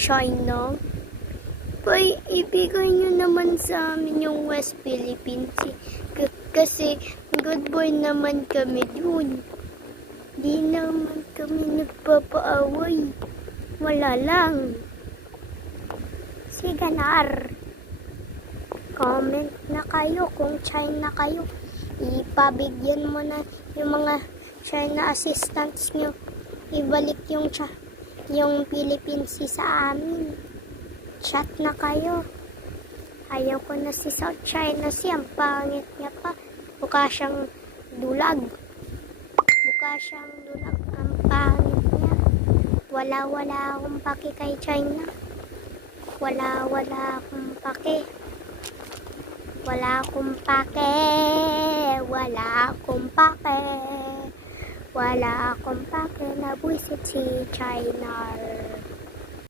China. Pay, ibigay nyo naman sa amin yung West Philippines. Kasi good boy naman kami dun. Di naman kami nagpapaaway. Wala lang. Sige nar. Comment na kayo kung China kayo. Ipabigyan mo na yung mga China assistants nyo. Ibalik yung Philippines sa amin. Chat na kayo. Ayaw ko na si South China Sea. Ang pangit niya pa. Mukha siyang dulag. Ang pangit niya. Wala akong pake kay China. Wala akong pake. Wala akong pake. Nabuisit si China.